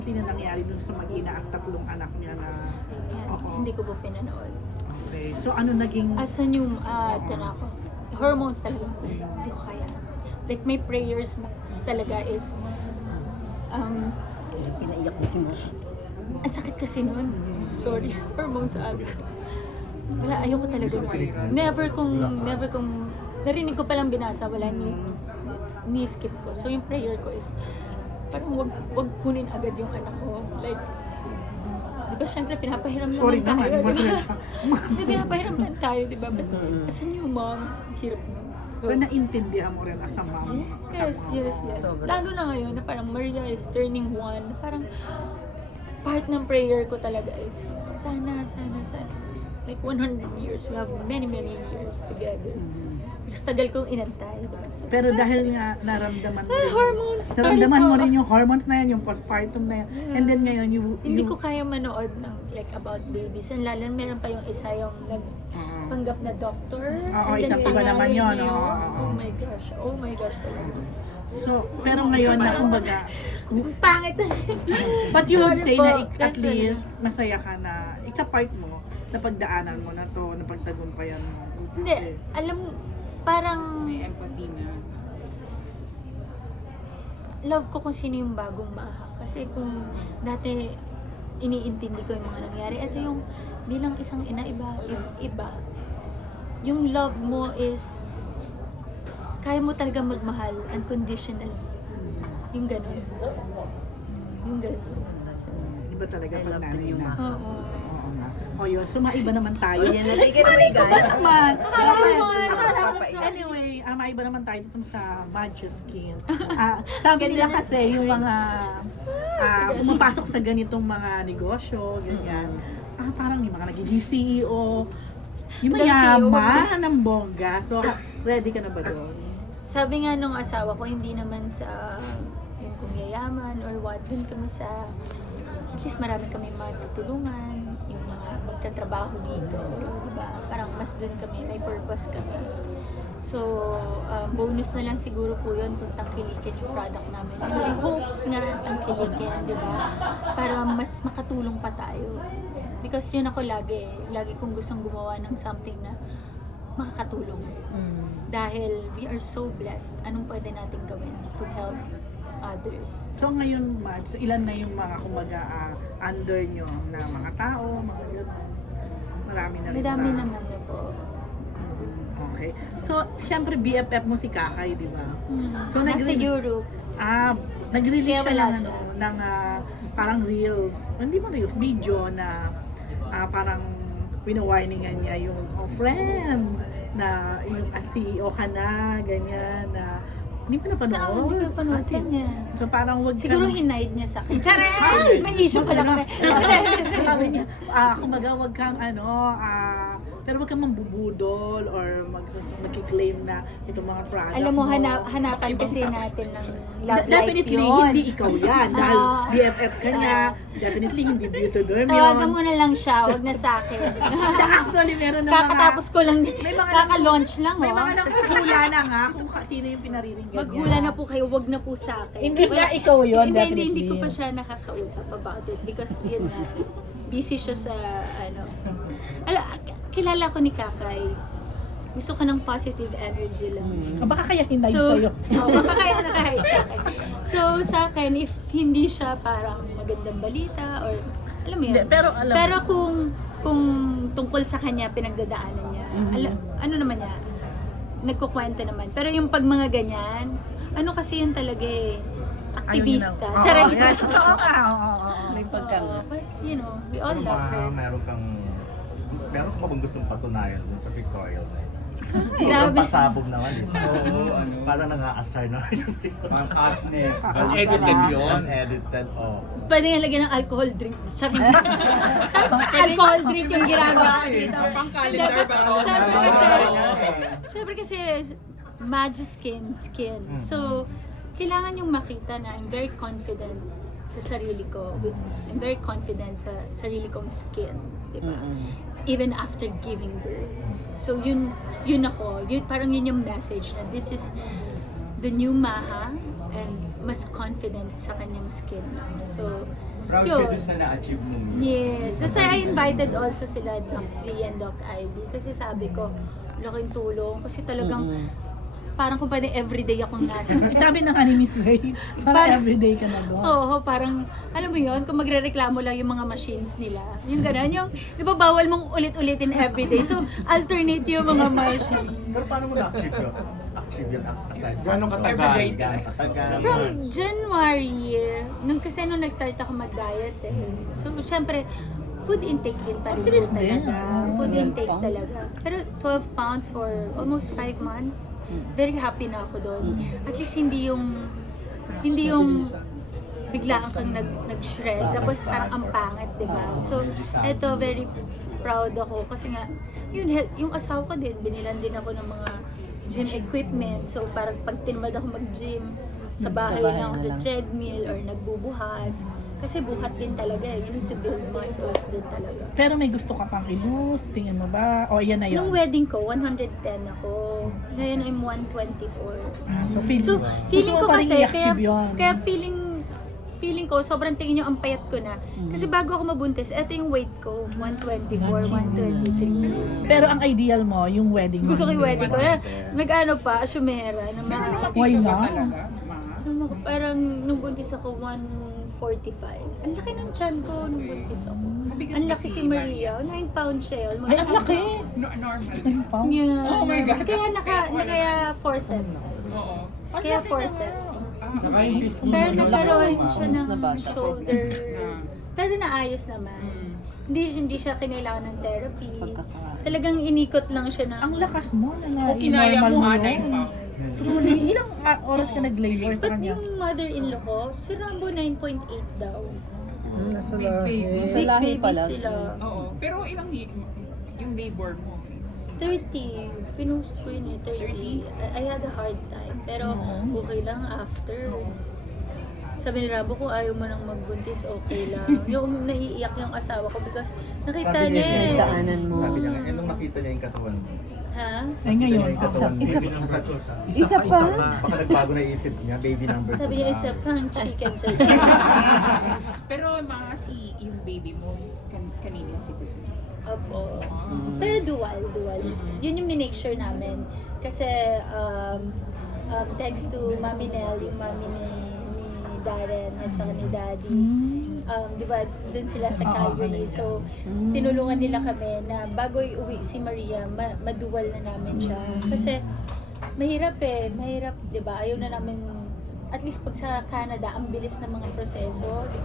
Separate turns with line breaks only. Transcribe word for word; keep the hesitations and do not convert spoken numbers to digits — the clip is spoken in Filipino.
Sino nangyari dun sa mag-ina at tatlong anak niya na...
Yan,
Oo.
hindi ko po pinanood.
Okay. So ano naging...
As a new, uh, ito na ako. Hormones talaga, hindi ko kaya. Like my prayers talaga is, um,
Pinaiyak mo si Mo.
ang sakit kasi nun. Sorry, hormones agad. Wala, ayoko talaga. Never kung, never kung, narinig ko palang binasa, wala ni, ni skip ko. So yung prayer ko is, parang wag, wag kunin agad yung anak ko. Like, di ba syempre pinapahiram
Sorry
naman tayo,
naman,
di ba?
Margaret.
Di, pinapahiram lang tayo, di ba? But, asan yung mom? Hirap nun. So,
Pero naintindihan mo rin as a mom.
yes, yes, yes. Lalo na ngayon na parang Maria is turning one. Parang part ng prayer ko talaga is, sana, sana, sana. Like one hundred years, we have many, many years together. Because tagal kong inantay. Diba? So,
Pero dahil nga naramdaman mo
Ah,
rin,
hormones! Sorry
naramdaman
po.
mo rin yung hormones na yan, yung postpartum na yan. And then ngayon, you...
Hindi
you,
ko kaya manood ng like about babies. And lalo meron pa yung isa yung nagpanggap na doctor.
Oo,
And then
isang iba naman
nangyari
yun,
yun.
oo.
Oh my gosh. Oh my gosh talaga.
So, pero ngayon na kumbaga,
Ang pangit na.
but you would
Sorry
say
po.
na ik- at
Ganun.
least masaya ka na ika-part mo, napagdaanan mo na to, napagtagumpayan mo.
Hindi, alam, parang
Empathy na.
love ko kung sino yung bagong maha. Kasi kung dati iniintindi ko yung mga nangyari, ito yung bilang isang ina, iba, yung iba. Yung love mo is, kaya mo talaga magmahal unconditionally. Yung gano'n. Yung gano'n. So,
Iba talaga
I
pag
love
nanay
the
na.
Yuma.
oo.
Oo nga. O yun, so maiba naman tayo.
Yan na, take it away guys.
Man,
Naman.
anyway, uh, maiba naman tayo dito sa Magic Skin. Ah, sabi nila kasi yung mga ah, pumapasok sa ganitong mga negosyo, ganyan. Ah, parang yung mga nagiging C E O, yung
Ang dami C E O.
mayaman ng bongga. So, ready ka na ba doon?
Sabi nga nung asawa ko, hindi naman sa yung kung yayaman or what, dun kami sa, at least marami kami matutulungan, yung mga magtatrabaho dito, diba? Parang mas dun kami, may purpose kami. So, um, bonus na lang siguro po yun kung tangkilikin yung product namin. And I hope nga tangkilikin, di ba? Para mas makatulong pa tayo. Because yun ako lagi, lagi kong gustong gumawa ng something na makakatulong. Dahil we are so blessed. Anong pwede natin gawin to help others?
So ngayon, Mad, so ilan na yung mga kumbaga ah, under nyo na mga tao, mga yun? Marami na rin
Madami
ba?
naman na po.
Okay. So, syempre B F F mo si Kakay, di ba? So,
So, Nasa
nag-
Europe.
Ah, nag-release
Kaya
siya
wala
ng,
siya.
ano, ng ah, parang reels, hindi mo reels, video na ah, parang winawarningan niya yung oh, friend na yung as C E O ka na, ganyan, na hindi mo napanood.
Saan? Hindi ko napanood. Saan yan?
So parang wag ka
Siguro
na-
hinide niya sa akin. Charay! May issue pala kami.
Sabi niya, ah, kumbaga wag kang ano, ah, pero wag kang mambubudol or mag magki-claim na itong mga products
Alam mo, hana- hanapan kasi natin ng love
Da-
life
definitely,
yun.
hindi ikaw yan. Dahil
Ah.
B F F ka niya, definitely hindi Beautoderm yun.
Tawagan mo na lang siya, wag na sa akin.
Actually, meron na mga...
Kakatapos ko lang,
May mga-
kaka-launch lang,
May
oh.
mga naghula na nga kung ka- sino yung pinariringgan
Maghula
niya.
na po kayo, wag na po sa akin.
Hindi nga ikaw yun,
hindi,
definitely.
Hindi, hindi ko pa siya nakakausap about it because yun nga, busy siya sa ano. Ala, kilala ko ni Kakay. Gusto ko ng positive energy lang.
Ah, baka kaya hinay
So,
sa'yo.
oh, baka kaya nakahide sa akin. So, sa akin, if hindi siya parang magandang balita or, alam mo yun.
Hindi, pero alam-
Pero kung, kung tungkol sa kanya, pinagdadaanan niya, ala- ano naman niya, nagkukwento naman. Pero yung pag mga ganyan, ano kasi yun talaga eh, aktivista.
Ayun yun,
Charay.
oo, yan. Totoo ka. oo, oo, oo.
May pagkang...
Oo, but, you know, we all
Pero
love
baka
her.
meron kang meron ka ba bang gustong patunayan dun sa pictorial na yun? Sobrang
Grabe.
pasabog naman eh.
Oo, ano.
Parang nang-aasar na yung
Ang hotness.
Unedited yun. Unedited, oh.
Pwede nga lagyan ng alcohol drink. Sabi alcohol drink yung ginagawa ko dito.
Pang-calendar ba to?
Siyempre kasi,
Ah.
siyempre kasi, magic skin, skin. So, kailangan yung makita na I'm very confident sa sarili ko. With, I'm very confident sa sarili kong skin. Diba? Even after giving birth. So, yun, yun ako. Yun, parang yun yung message na this is the new Maha and mas confident sa kanyang skin. So,
Proud
Yun.
ka dun sa na-achieve mo.
Yes, that's why I invited also sila Doc Z and Doc Ivy kasi sabi ko, laking tulong kasi talagang parang kung paano everyday akong nasa.
Sabi ng ni Miss Ray, parang
Parang-
everyday ka na doon.
Oo, parang, alam mo yun, kung magre-reklamo lang yung mga machines nila. Yung gano'n, yung, di ba bawal mong ulit-ulitin everyday. So, alternate yung mga machine.
Pero paano mo na-achieve yun? Achieve yun aside from
Gano'ng katagal?
Everyday. Gano'ng katagal?
From January, nung kasi nung nag-start ako mag-diet eh. So, syempre, food intake din pa rin po
Mabilis din,
talaga.
ah.
Food
twelve
intake
pounds?
talaga. Pero twelve pounds for almost five months. Very happy na ako doon. At least hindi yung, hindi yung biglaan kang nag, nag-shred. Tapos parang ang pangit, di ba? So, eto, very proud ako. Kasi nga, yun, he- yung asawa ko din, binilan din ako ng mga gym equipment. So, parang pag tinamad ako mag-gym, sa bahay,
bahay
lang
na
ako
lang.
treadmill or nagbubuhat. Kasi buhat din talaga eh. You need to build muscles din talaga.
Pero may gusto ka pang i-lose, tingin mo ba? O yan na yun?
Nung wedding ko, one hundred ten ako. Ngayon, I'm one twenty-four.
Ah, so, feel,
So, feeling
gusto
ko
mo pa rin
kasi, kaya,
i-achieve yun.
kaya feeling, feeling ko, sobrang tingin yung ang payat ko na. Kasi bago ako mabuntis, eto yung weight ko, one twenty-four, one twenty-three.
Pero ang ideal mo, yung wedding
Gusto ko yung
mo.
wedding ko. Eh, nag-ano pa, asumera, na mga,
Why
Ba
not?
talaga, mga?
na mga- parang nung buntis ako, one forty-five. Ang laki ng tiyan ko nung buntis ako.
Mabigat
Ang
ba
laki
si
si Maria. nine pounds siya. Almost
Ay, ang laki!
No- normal.
Nine pounds?
Yeah.
Oh my God.
Kaya naka, na kaya forceps.
Oo.
Kaya forceps.
Ah,
Saka yung pisngi
Pero
mo,
nagkaroon
no?
siya
Pounds na
ng
ba siya?
shoulder.
Na-
Pero naayos naman.
Mm.
Hindi, hindi siya kinailangan ng therapy.
Pagkaka-
Talagang inikot lang siya na.
Ang lakas mo na na
O, kinaya
normal
mo ha,
yun.
nine pounds.
Truly, ilang ah, oras ka nag-labor sa
But
kanya?
yung mother-in-law ko, si Rambo nine point eight daw.
Nasa
Big baby.
Sa
Big
lahi
baby
pala.
sila.
Oo. Pero ilang y- yung labor mo?
thirty. Pinost ko yun eh, thirty. I, I had a hard time. Pero okay lang after. Sabi ni Rambo, kung ayaw mo nang magbuntis, okay lang. Yung naiiyak yung asawa ko because nakita
Sabi
niya
niya,
eh.
Daanan mo.
Sabi niya, eh, nung nakita niya yung katawan mo.
Ha?
Ay, ngayon.
Yung katawan mo.
Isa-
Nasa-
Isa pa?
Baka nagbago na isip niya, baby number
Sabi
two
niya,
na.
isa pang chicken chicken.
Pero mga si yung baby mo, kan Canadian citizen.
Opo.
Mm.
Pero dual, dual. Yun yung minake sure namin. Kasi, um, um, thanks to Mami Nell, yung mami ni, ni Darren at saka ni Daddy. Um, di ba, dun sila sa Calgary. So, tinulungan nila kami na bago iuwi si Maria, ma- madual na namin siya. Kasi, mahirap eh. Mahirap, di ba? Ayaw na namin, at least pag sa Canada, ang bilis ng mga proseso. Di ba?